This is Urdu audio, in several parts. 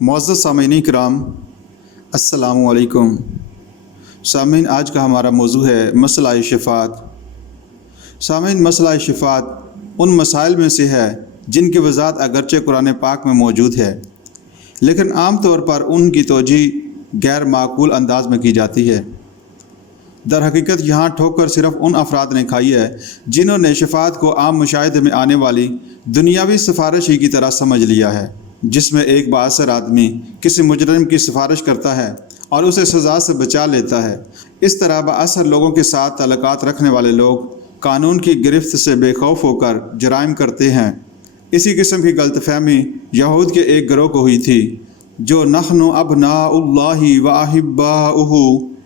معزز سامعین کرام، السلام علیکم۔ سامعین، آج کا ہمارا موضوع ہے مسئلہ شفاعت۔ سامعین، مسئلہ شفاعت ان مسائل میں سے ہے جن کی وضاحت اگرچہ قرآن پاک میں موجود ہے، لیکن عام طور پر ان کی توجیہ غیر معقول انداز میں کی جاتی ہے۔ در حقیقت یہاں ٹھوکر صرف ان افراد نے کھائی ہے جنہوں نے شفاعت کو عام مشاہدے میں آنے والی دنیاوی سفارش ہی کی طرح سمجھ لیا ہے، جس میں ایک بااثر آدمی کسی مجرم کی سفارش کرتا ہے اور اسے سزا سے بچا لیتا ہے۔ اس طرح بااثر لوگوں کے ساتھ تعلقات رکھنے والے لوگ قانون کی گرفت سے بے خوف ہو کر جرائم کرتے ہیں۔ اسی قسم کی غلط فہمی یہود کے ایک گروہ کو ہوئی تھی جو نحن ابناء اللہ و احباؤہ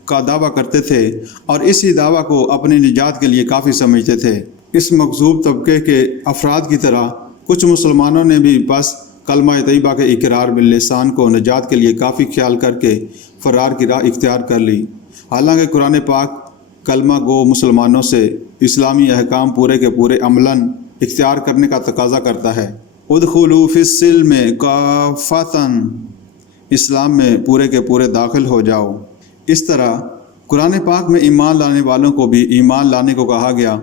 کا دعویٰ کرتے تھے اور اسی دعویٰ کو اپنی نجات کے لیے کافی سمجھتے تھے۔ اس مغضوب طبقے کے افراد کی طرح کچھ مسلمانوں نے بھی بس کلمہ طیبہ کے اقرار باللسان کو نجات کے لیے کافی خیال کر کے فرار کی راہ اختیار کر لی، حالانکہ قرآن پاک کلمہ گو مسلمانوں سے اسلامی احکام پورے کے پورے عملاً اختیار کرنے کا تقاضا کرتا ہے۔ ادخلوا فی السلم کافۃ، اسلام میں پورے کے پورے داخل ہو جاؤ۔ اس طرح قرآن پاک میں ایمان لانے والوں کو بھی ایمان لانے کو کہا گیا،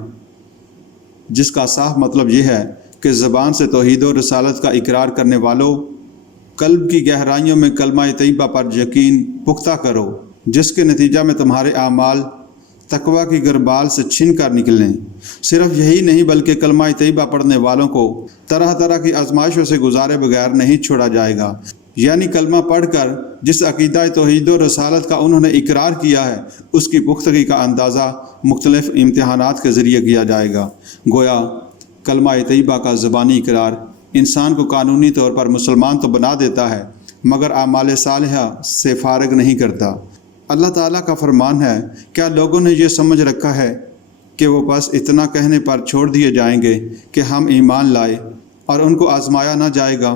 جس کا صاف مطلب یہ ہے کہ زبان سے توحید و رسالت کا اقرار کرنے والوں، قلب کی گہرائیوں میں کلمہ طیبہ پر یقین پختہ کرو، جس کے نتیجہ میں تمہارے اعمال تقوی کی گربال سے چھن کر نکلیں۔ صرف یہی نہیں بلکہ کلمہ طیبہ پڑھنے والوں کو طرح طرح کی آزمائشوں سے گزارے بغیر نہیں چھوڑا جائے گا، یعنی کلمہ پڑھ کر جس عقیدہ توحید و رسالت کا انہوں نے اقرار کیا ہے، اس کی پختگی کا اندازہ مختلف امتحانات کے ذریعے کیا جائے گا۔ گویا کلمہ طیبہ کا زبانی اقرار انسان کو قانونی طور پر مسلمان تو بنا دیتا ہے، مگر اعمال صالحہ سے فارغ نہیں کرتا۔ اللہ تعالیٰ کا فرمان ہے، کیا لوگوں نے یہ سمجھ رکھا ہے کہ وہ بس اتنا کہنے پر چھوڑ دیے جائیں گے کہ ہم ایمان لائے اور ان کو آزمایا نہ جائے گا؟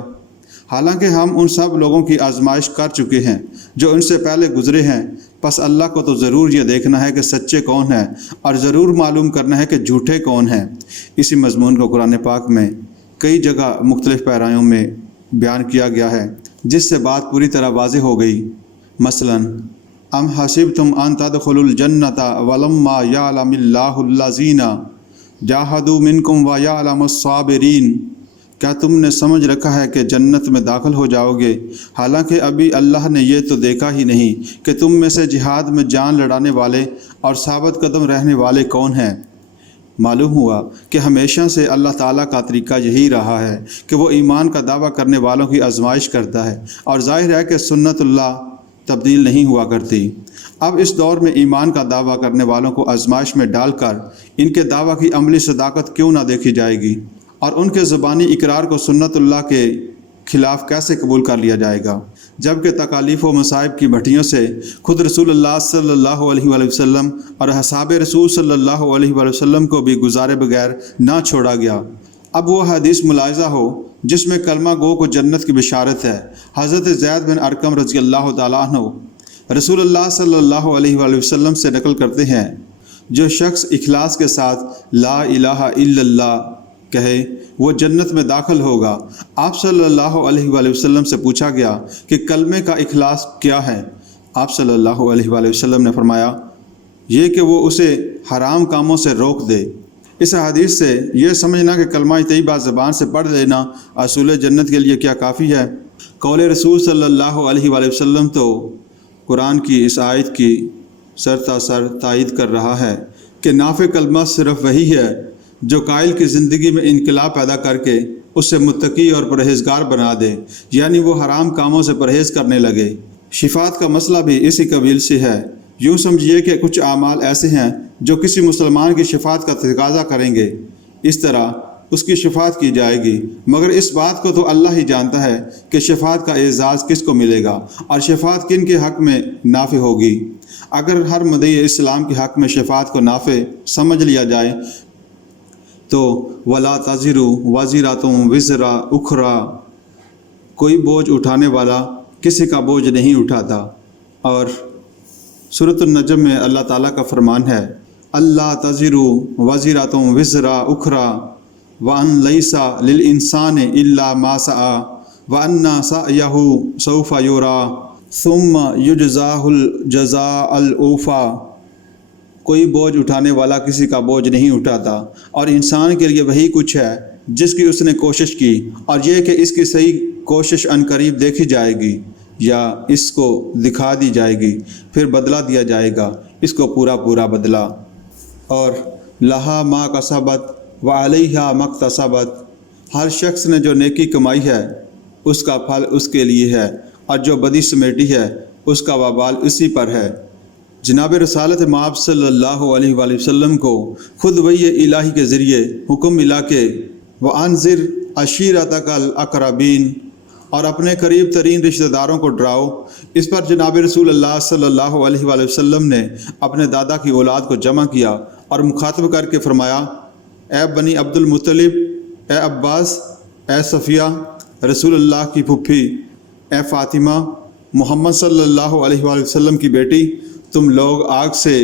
حالانکہ ہم ان سب لوگوں کی آزمائش کر چکے ہیں جو ان سے پہلے گزرے ہیں، پس اللہ کو تو ضرور یہ دیکھنا ہے کہ سچے کون ہیں اور ضرور معلوم کرنا ہے کہ جھوٹے کون ہیں۔ اسی مضمون کو قرآن پاک میں کئی جگہ مختلف پیراوں میں بیان کیا گیا ہے، جس سے بات پوری طرح واضح ہو گئی۔ مثلاً ام حسبتم ان تدخلوا الجنۃ ولما یعلم اللہ الذین جاہدوا منکم ویعلم الصابرین، کیا تم نے سمجھ رکھا ہے کہ جنت میں داخل ہو جاؤ گے، حالانکہ ابھی اللہ نے یہ تو دیکھا ہی نہیں کہ تم میں سے جہاد میں جان لڑانے والے اور ثابت قدم رہنے والے کون ہیں۔ معلوم ہوا کہ ہمیشہ سے اللہ تعالیٰ کا طریقہ یہی رہا ہے کہ وہ ایمان کا دعویٰ کرنے والوں کی آزمائش کرتا ہے، اور ظاہر ہے کہ سنت اللہ تبدیل نہیں ہوا کرتی۔ اب اس دور میں ایمان کا دعویٰ کرنے والوں کو آزمائش میں ڈال کر ان کے دعویٰ کی عملی صداقت کیوں نہ دیکھی جائے گی، اور ان کے زبانی اقرار کو سنت اللہ کے خلاف کیسے قبول کر لیا جائے گا، جبکہ تکالیف و مصائب کی بھٹیوں سے خود رسول اللہ صلی اللہ علیہ وآلہ وسلم اور اصحاب رسول صلی اللہ علیہ وآلہ وسلم کو بھی گزارے بغیر نہ چھوڑا گیا۔ اب وہ حدیث ملاحظہ ہو جس میں کلمہ گو کو جنت کی بشارت ہے۔ حضرت زید بن ارقم رضی اللہ تعالیٰ عنہ رسول اللہ صلی اللہ علیہ وآلہ وسلم سے نقل کرتے ہیں، جو شخص اخلاص کے ساتھ لا الہ الا اللہ کہے وہ جنت میں داخل ہوگا۔ آپ صلی اللہ علیہ وآلہ وسلم سے پوچھا گیا کہ کلمے کا اخلاص کیا ہے؟ آپ صلی اللہ علیہ وآلہ وسلم نے فرمایا، یہ کہ وہ اسے حرام کاموں سے روک دے۔ اس حدیث سے یہ سمجھنا کہ کلمہ طیبہ زبان سے پڑھ لینا اصول جنت کے لیے کیا کافی ہے؟ قول رسول صلی اللہ علیہ وآلہ وسلم تو قرآن کی اس آیت کی سر تائید کر رہا ہے کہ نافع کلمہ صرف وہی ہے جو قائل کی زندگی میں انقلاب پیدا کر کے اسے متقی اور پرہیزگار بنا دے، یعنی وہ حرام کاموں سے پرہیز کرنے لگے۔ شفاعت کا مسئلہ بھی اسی قبیل سے ہے۔ یوں سمجھیے کہ کچھ اعمال ایسے ہیں جو کسی مسلمان کی شفاعت کا تقاضا کریں گے، اس طرح اس کی شفاعت کی جائے گی، مگر اس بات کو تو اللہ ہی جانتا ہے کہ شفاعت کا اعزاز کس کو ملے گا اور شفاعت کن کے حق میں نافع ہوگی۔ اگر ہر مدعی اسلام کے حق میں شفاعت کو نافع سمجھ لیا جائے تو وَلَا تَزِرُ وَازِرَةٌ وِزْرَ أُخْرَىٰ، کوئی بوجھ اٹھانے والا کسی کا بوجھ نہیں اٹھاتا۔ اور سورۃ النجم میں اللہ تعالیٰ کا فرمان ہے، اللہ تزر وزرۃ وزر اخرى وان لیس للانسان الا ما سعى وَأَنَّ سَعْيَهُ سَوْفَ يُرَى ثُمَّ يُجْزَاهُ الْجَزَاءَ الْأَوْفَى۔ کوئی بوجھ اٹھانے والا کسی کا بوجھ نہیں اٹھاتا، اور انسان کے لیے وہی کچھ ہے جس کی اس نے کوشش کی، اور یہ کہ اس کی صحیح کوشش عنقریب دیکھی جائے گی یا اس کو دکھا دی جائے گی، پھر بدلہ دیا جائے گا اس کو پورا بدلہ۔ اور لہا ما کسبت وعلیہا ما اکتسبت، ہر شخص نے جو نیکی کمائی ہے اس کا پھل اس کے لیے ہے، اور جو بدی سمیٹی ہے اس کا وبال اسی پر ہے۔ جناب رسالت مآب صلی اللہ علیہ وآلہ وسلم کو خود وحی الہی کے ذریعے حکم ملا کہ وَأَنذِرْ عَشِيرَتَكَ الْأَقْرَبِينَ، اور اپنے قریب ترین رشتہ داروں کو ڈراؤ۔ اس پر جناب رسول اللہ صلی اللہ علیہ وآلہ وسلم نے اپنے دادا کی اولاد کو جمع کیا اور مخاطب کر کے فرمایا، اے بنی عبد المطلب، اے عباس، اے صفیہ رسول اللہ کی پھپھی، اے فاطمہ محمد صلی اللہ علیہ وآلہ وسلم کی بیٹی، تم لوگ آگ سے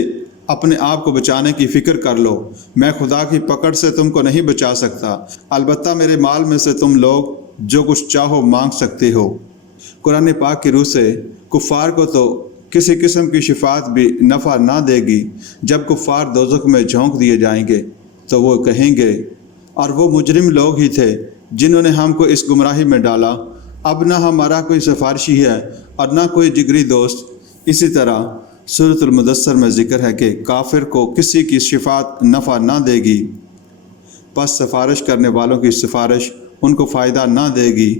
اپنے آپ کو بچانے کی فکر کر لو۔ میں خدا کی پکڑ سے تم کو نہیں بچا سکتا، البتہ میرے مال میں سے تم لوگ جو کچھ چاہو مانگ سکتے ہو۔ قرآن پاک کی روح سے کفار کو تو کسی قسم کی شفاعت بھی نفع نہ دے گی۔ جب کفار دوزخ میں جھونک دیے جائیں گے تو وہ کہیں گے، اور وہ مجرم لوگ ہی تھے جنہوں نے ہم کو اس گمراہی میں ڈالا، اب نہ ہمارا کوئی سفارشی ہے اور نہ کوئی جگری دوست۔ اسی طرح سورۃ المدثر میں ذکر ہے کہ کافر کو کسی کی شفاعت نفع نہ دے گی، پس سفارش کرنے والوں کی سفارش ان کو فائدہ نہ دے گی۔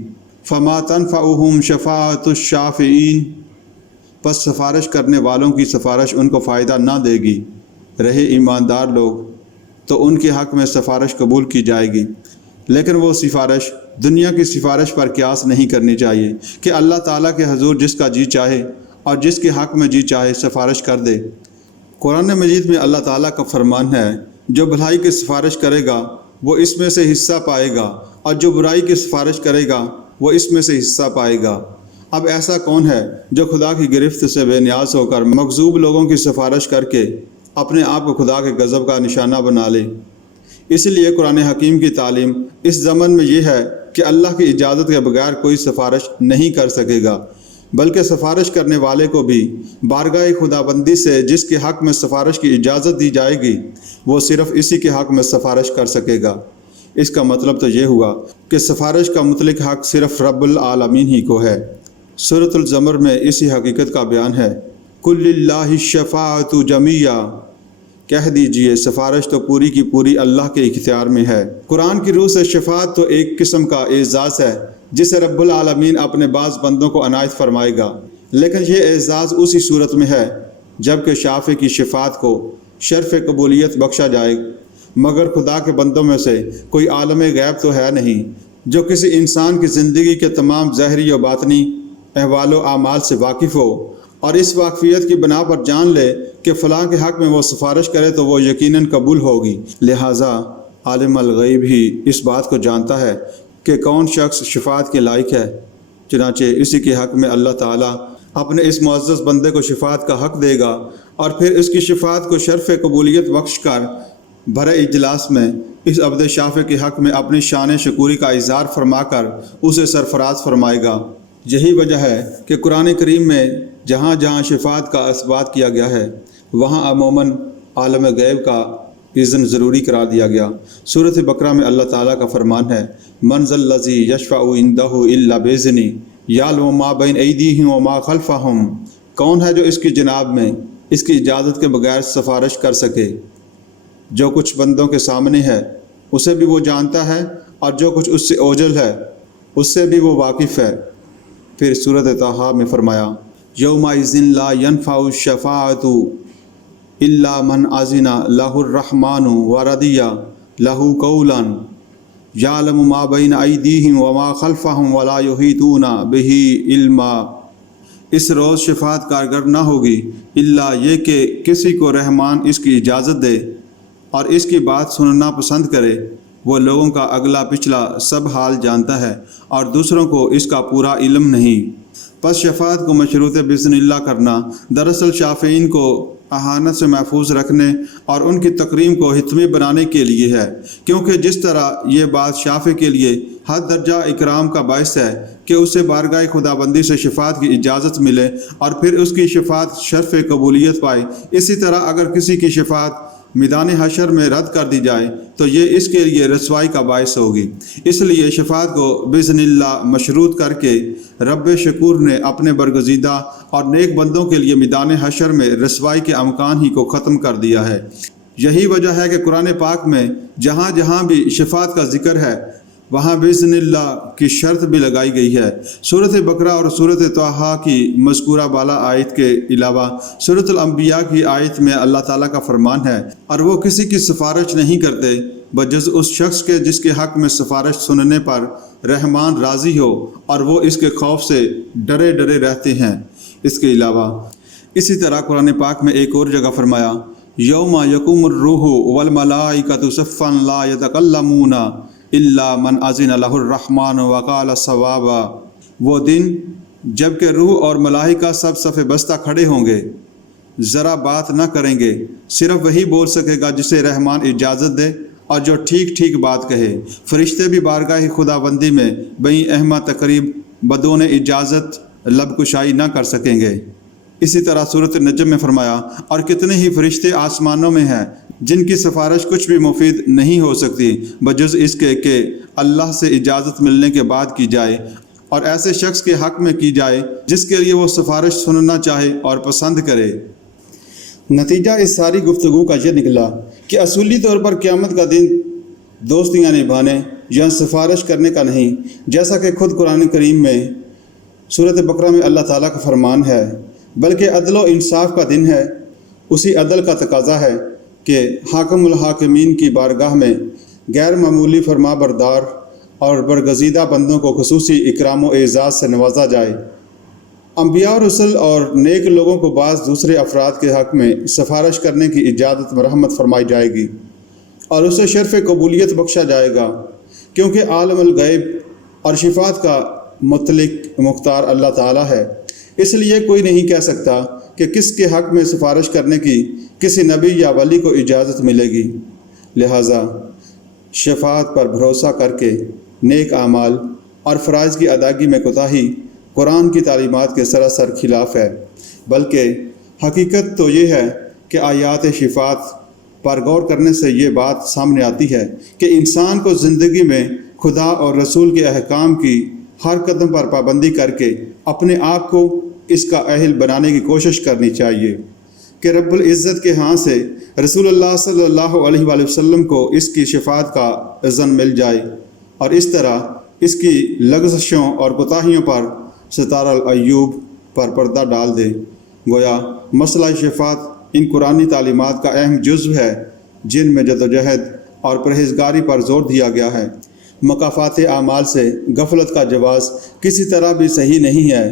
فما تنفعهم شفاعت الشافعین، پس سفارش کرنے والوں کی سفارش ان کو فائدہ نہ دے گی۔ رہے ایماندار لوگ تو ان کے حق میں سفارش قبول کی جائے گی، لیکن وہ سفارش دنیا کی سفارش پر قیاس نہیں کرنی چاہیے کہ اللہ تعالیٰ کے حضور جس کا جی چاہے اور جس کے حق میں جی چاہے سفارش کر دے۔ قرآن مجید میں اللہ تعالیٰ کا فرمان ہے، جو بھلائی کی سفارش کرے گا وہ اس میں سے حصہ پائے گا، اور جو برائی کی سفارش کرے گا وہ اس میں سے حصہ پائے گا۔ اب ایسا کون ہے جو خدا کی گرفت سے بے نیاز ہو کر مغضوب لوگوں کی سفارش کر کے اپنے آپ کو خدا کے غضب کا نشانہ بنا لے؟ اس لیے قرآن حکیم کی تعلیم اس زمن میں یہ ہے کہ اللہ کی اجازت کے بغیر کوئی سفارش نہیں کر سکے گا، بلکہ سفارش کرنے والے کو بھی بارگاہ خداوندی سے جس کے حق میں سفارش کی اجازت دی جائے گی وہ صرف اسی کے حق میں سفارش کر سکے گا۔ اس کا مطلب تو یہ ہوا کہ سفارش کا مطلق حق صرف رب العالمین ہی کو ہے۔ سورۃ الزمر میں اسی حقیقت کا بیان ہے، قُلْ لِلَّهِ الشَّفَاعَةُ جَمِيعًا، کہہ دیجئے سفارش تو پوری کی پوری اللہ کے اختیار میں ہے۔ قرآن کی روح سے شفاعت تو ایک قسم کا اعزاز ہے جسے رب العالمین اپنے بعض بندوں کو عنایت فرمائے گا، لیکن یہ اعزاز اسی صورت میں ہے جب کہ شافع کی شفاعت کو شرف قبولیت بخشا جائے، مگر خدا کے بندوں میں سے کوئی عالم غیب تو ہے نہیں جو کسی انسان کی زندگی کے تمام ظاہری و باطنی احوال و اعمال سے واقف ہو اور اس واقفیت کی بنا پر جان لے کہ فلاں کے حق میں وہ سفارش کرے تو وہ یقیناً قبول ہوگی۔ لہٰذا عالم الغیب ہی اس بات کو جانتا ہے کہ کون شخص شفاعت کے لائق ہے، چنانچہ اسی کے حق میں اللہ تعالیٰ اپنے اس معزز بندے کو شفاعت کا حق دے گا، اور پھر اس کی شفاعت کو شرف قبولیت بخش کر بھرے اجلاس میں اس عبد شافع کے حق میں اپنی شان شکوری کا اظہار فرما کر اسے سرفراز فرمائے گا۔ یہی وجہ ہے کہ قرآن کریم میں جہاں جہاں شفاعت کا اثبات کیا گیا ہے وہاں عموماً عالم غیب کا اذن ضروری قرار دیا گیا۔ سورۃ بقرہ میں اللہ تعالیٰ کا فرمان ہے، من ذا الذی یشفع عندہ الا باذنہ یعلم ما بین ایدیہم وما خلفہم، کون ہے جو اس کی جناب میں اس کی اجازت کے بغیر سفارش کر سکے؟ جو کچھ بندوں کے سامنے ہے اسے بھی وہ جانتا ہے، اور جو کچھ اس سے اوجل ہے اس سے بھی وہ واقف ہے۔ پھر سورۃ طٰہٰ میں فرمایا، یومئذ لا ینفع الشفاعۃ الا من اذن لہ الرحمن ورضی لہ قولا یعلم ما بین ایدیہم وما خلفہم ولا یحیطون بہ علما، اس روز شفاعت کارگر نہ ہوگی الا یہ کہ کسی کو رحمان اس کی اجازت دے اور اس کی بات سننا پسند کرے، وہ لوگوں کا اگلا پچھلا سب حال جانتا ہے اور دوسروں کو اس کا پورا علم نہیں۔ پس شفاعت کو مشروط بإذن اللہ کرنا دراصل شافعین کو اہانت سے محفوظ رکھنے اور ان کی تکریم کو حتمی بنانے کے لیے ہے، کیونکہ جس طرح یہ بات شافع کے لیے حد درجہ اکرام کا باعث ہے کہ اسے بارگاہ خداوندی سے شفاعت کی اجازت ملے اور پھر اس کی شفاعت شرف قبولیت پائے، اسی طرح اگر کسی کی شفاعت میدان حشر میں رد کر دی جائے تو یہ اس کے لیے رسوائی کا باعث ہوگی۔ اس لیے شفاعت کو بإذن اللہ مشروط کر کے رب شکور نے اپنے برگزیدہ اور نیک بندوں کے لیے میدان حشر میں رسوائی کے امکان ہی کو ختم کر دیا ہے۔ یہی وجہ ہے کہ قرآن پاک میں جہاں جہاں بھی شفاعت کا ذکر ہے وہاں بإذن اللہ کی شرط بھی لگائی گئی ہے۔ سورۃ بقرہ اور سورۃ طٰہٰ کی مذکورہ بالا آیت کے علاوہ سورۃ الانبیاء کی آیت میں اللہ تعالیٰ کا فرمان ہے، اور وہ کسی کی سفارش نہیں کرتے بجز اس شخص کے جس کے حق میں سفارش سننے پر رحمان راضی ہو اور وہ اس کے خوف سے ڈرے ڈرے رہتے ہیں۔ اس کے علاوہ اسی طرح قرآن پاک میں ایک اور جگہ فرمایا، یوم یقوم الروح والملائکۃ صفا لا یتکلمون الا من اذن لہ الرحمن وقال صوابا۔ وہ دن جب کہ روح اور ملائکہ سب صف بستہ کھڑے ہوں گے، ذرا بات نہ کریں گے، صرف وہی بول سکے گا جسے رحمان اجازت دے اور جو ٹھیک ٹھیک بات کہے۔ فرشتے بھی بارگاہ خداوندی میں بئی اہم تقریب بدون اجازت لب کشائی نہ کر سکیں گے۔ اسی طرح سورۃ النجم میں فرمایا، اور کتنے ہی فرشتے آسمانوں میں ہیں جن کی سفارش کچھ بھی مفید نہیں ہو سکتی بجز اس کے کہ اللہ سے اجازت ملنے کے بعد کی جائے، اور ایسے شخص کے حق میں کی جائے جس کے لیے وہ سفارش سننا چاہے اور پسند کرے۔ نتیجہ اس ساری گفتگو کا یہ نکلا کہ اصولی طور پر قیامت کا دن دوستیاں نبھانے یا سفارش کرنے کا نہیں، جیسا کہ خود قرآن کریم میں سورۃ بقرہ میں اللہ تعالیٰ کا فرمان ہے، بلکہ عدل و انصاف کا دن ہے۔ اسی عدل کا تقاضا ہے کہ حاکم الحاکمین کی بارگاہ میں غیر معمولی فرما بردار اور برگزیدہ بندوں کو خصوصی اکرام و اعزاز سے نوازا جائے۔ انبیاء و رسل اور نیک لوگوں کو بعض دوسرے افراد کے حق میں سفارش کرنے کی اجازت مرحمت فرمائی جائے گی اور اسے شرف قبولیت بخشا جائے گا، کیونکہ عالم الغیب اور شفاعت کا مطلق مختار اللہ تعالیٰ ہے۔ اس لیے کوئی نہیں کہہ سکتا کہ کس کے حق میں سفارش کرنے کی کسی نبی یا ولی کو اجازت ملے گی۔ لہٰذا شفاعت پر بھروسہ کر کے نیک اعمال اور فرائض کی ادائیگی میں کوتاہی قرآن کی تعلیمات کے سراسر خلاف ہے، بلکہ حقیقت تو یہ ہے کہ آیات شفاعت پر غور کرنے سے یہ بات سامنے آتی ہے کہ انسان کو زندگی میں خدا اور رسول کے احکام کی ہر قدم پر پابندی کر کے اپنے آپ کو اس کا اہل بنانے کی کوشش کرنی چاہیے کہ رب العزت کے ہاں سے رسول اللہ صلی اللہ علیہ وآلہ وسلم کو اس کی شفاعت کا اذن مل جائے، اور اس طرح اس کی لغزشوں اور کوتاہیوں پر ستارہ العیوب پر پردہ ڈال دے۔ گویا مسئلہ شفاعت ان قرآنی تعلیمات کا اہم جزو ہے جن میں جدوجہد اور پرہیزگاری پر زور دیا گیا ہے۔ مکافات اعمال سے غفلت کا جواز کسی طرح بھی صحیح نہیں ہے،